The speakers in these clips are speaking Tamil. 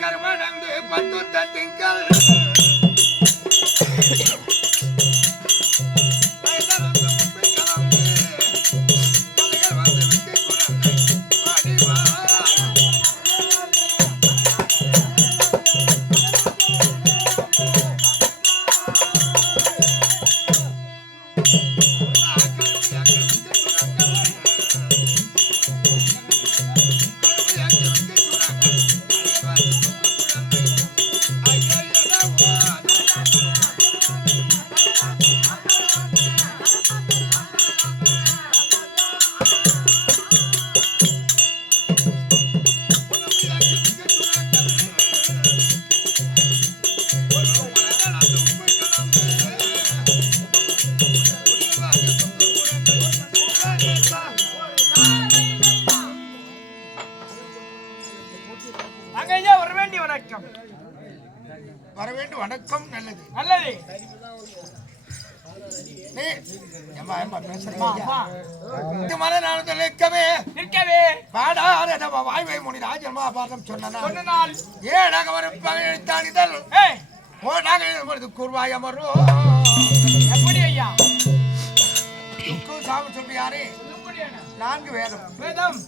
கருமணந்து பத்துத்த திங்கள். அங்கேயே வர வேண்டிய வணக்கம். வர வேண்டும் வணக்கம் நல்லது. நல்லது. வாய்வை முனி ராஜன்மா பாதம் சொன்னா சொன்ன நாள் ஏழாக வரும் பகைத்தானிதல் ஏய் ஓடாக கூர்வாய் அமரோ. எப்படி ஐயா? சாமி சொல்லியாரே சொல்ல நான்கு வேதம். வேதம்.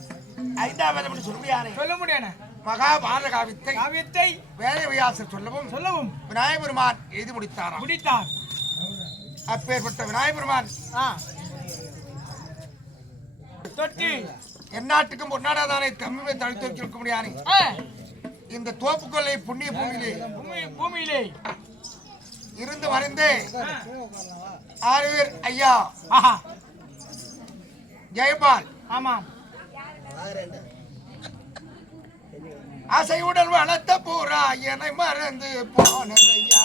ஐந்தாம் வேதம் என்று சொல்லியாரே சொல்ல முடியாது? மகாபாரத காவியத்தை காவியத்தை வேத வியாசர் சொல்லவும் சொல்லவும் விநாயகர் பெருமான் எழுதி முடித்தாராம். முடித்தார். அப்பேற்பட்ட விநாயகர் பெருமான் ஆ. தொட்டி. எந்நாட்டுக்கும் பொன்னாடாதானை தமிழை தடுத்து வைக்க முடியாது இந்த தோப்பு கொள்ளை புண்ணிய பூமியிலே பூமி பூமியிலே. இருந்து மறைந்து ஆ, ஆறு பேர் ஐயா. ஜெயபால். ஆமாம். ஆசையுடன் வளர்த்த பூரா என்னை மறந்து போனதையா?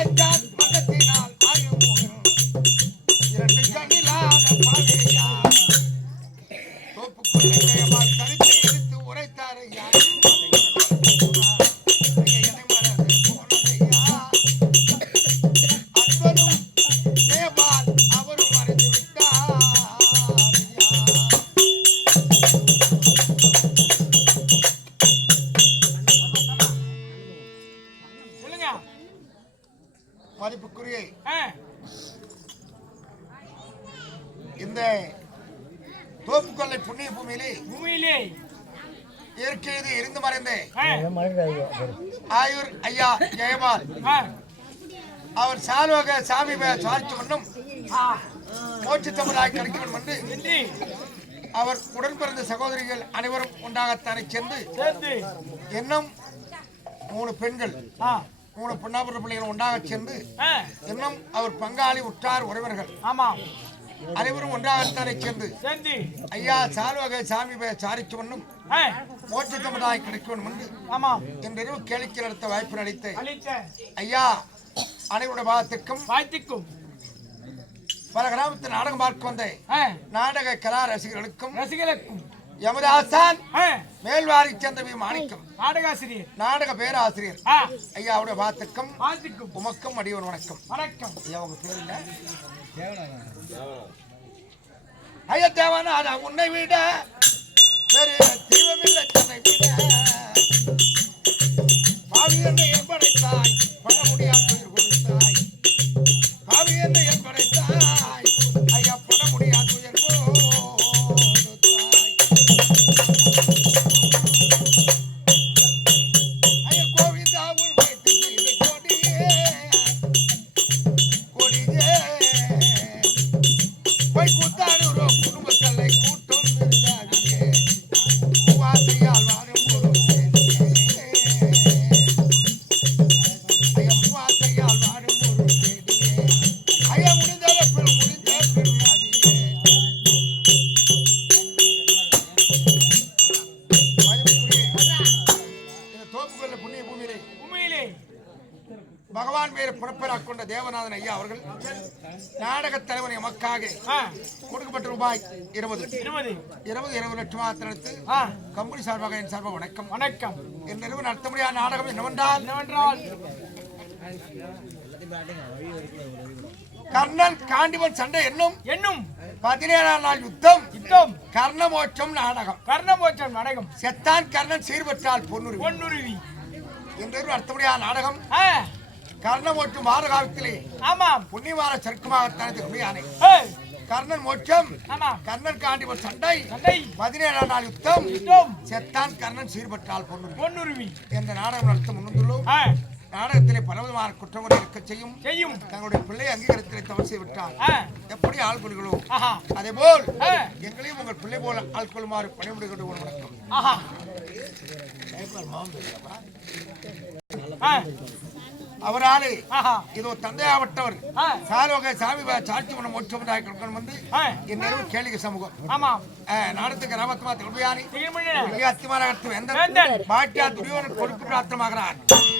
கேட்டான் இந்த தோப்புக்கொல்லை புண்ணிய பூமியிலே பூமியிலே. இயற்கை இது இருந்து மறைந்த ஆயூர் ஐயா ஜெயபால் அவர் சால்வக சாமி சுவாரித்து கொண்டும் ஆ, மோட்சி தமிழாய் கிடைக்கும் என்று அவர் உடன் பிறந்த சகோதரிகள் அனைவரும் ஒன்றாகத்தானே சேர்ந்து இன்னும் மூணு பெண்கள் மூணு பொன்னாபுர பிள்ளைகள் ஒன்றாக ஆ, இன்னும் அவர் பங்காளி உற்றார் உறவினர்கள். ஆமாம். அனைவரும் ஒன்றாகத்தானே சேர்ந்து ஐயா சால்வகை சாமி கொண்டும் ஆ, மோட்சி தமிழாய் கிடைக்கும் என்று இன்றிரவு கேளிக்கை நடத்த வாய்ப்பு அளித்து. ஐயா அனைவருடைய பாகத்திற்கும் வாழ்த்துக்கும் பல கிராமத்தில் நாடகம் பார்க்க வந்த நாடக கலா ரசிகர்களுக்கும் ரசிகர்களுக்கும். ஆ, மேல்வாரி சேர்ந்த வி மாணிக்கம். நாடகாசிரியர். நாடக பேராசிரியர். ஆ, ஐயாவுடைய பாத்துக்கும் உமக்கும் அடியவன் வணக்கம். வணக்கம். ஐயா உங்க பேர் இல்ல ஐயா தேவனா உன்னை விட வேறு தெய்வமில்லை தன்னை விட. பாவி என்னை என் படைத்தாய் பண்ண முடியாது. புறப்பெறாக் கொண்ட தேவநாதன் ஐயா அவர்கள் நாடகத் தலைவர் எமக்காக ஆ, கொடுக்கப்பட்ட ரூபாய் இருபது. இருபது. இருபது இருபது லட்சமாக ஆ, கம்பெனி சார்பாக என் சார்பாக வணக்கம். வணக்கம். என் நிறுவனம் நடத்த முடியாத நாடகம் என்னவென்றால் என்னவென்றால்? கர்ணன் காண்டிவன் சண்டை என்னும் என்னும் பதினேழாம் நாள் யுத்தம். யுத்தம். கர்ணமோட்சம் நாடகம். கர்ணமோச்சம் நாடகம். செத்தான் கர்ணன் சீர்பெற்றால் பொன்னுரு பொன்னுருவி. என் நிறுவனம் நடத்த நாடகம் ஆ, கர்ணமோட்சம் மாதகாலத்திலே ஆமாம். புண்ணியவார சர்க்கமாக முடியானே ஏய், கர்ணன் மோட்சம். கர்ணன் காண்டிவன் சண்டை. சண்டை. பதினேழாம் நாள் யுத்தம். செத்தான் கர்ணன் சீர்பெற்றால் பொன்னுரு பொன்னுருவி என்ற நாடகம் நடத்த முன்னுள்ளோம் நாடகத்திலே பலவிதமான குற்றங்களை இருக்க செய்யும். செய்யும். தங்களுடைய பிள்ளை அங்கீகாரத்திலே தவறு செய்துவிட்டார் ஆ, எப்படி ஆள்கொள்களோ ஆஹா. அதே போல் எங்களையும் உங்கள் பிள்ளை போல ஆள்கொள்ளுமாறு பணிமுறை கொண்டு ஒரு வணக்கம். அவராலே இதோ தந்தையாவட்டவர். ஆ, சாலோக சாமி சாட்சி மனம் மோட்சமுதாய் கொடுக்கணும் வந்து நிறுவ கேளிக்கை சமூகம். நாடத்துக்கு ராமத்மா திருமண அத்திமாரகத்து வேந்தன் பாட்டியா துரியோன கொடுப்பு பிரார்த்தமாகிறார்.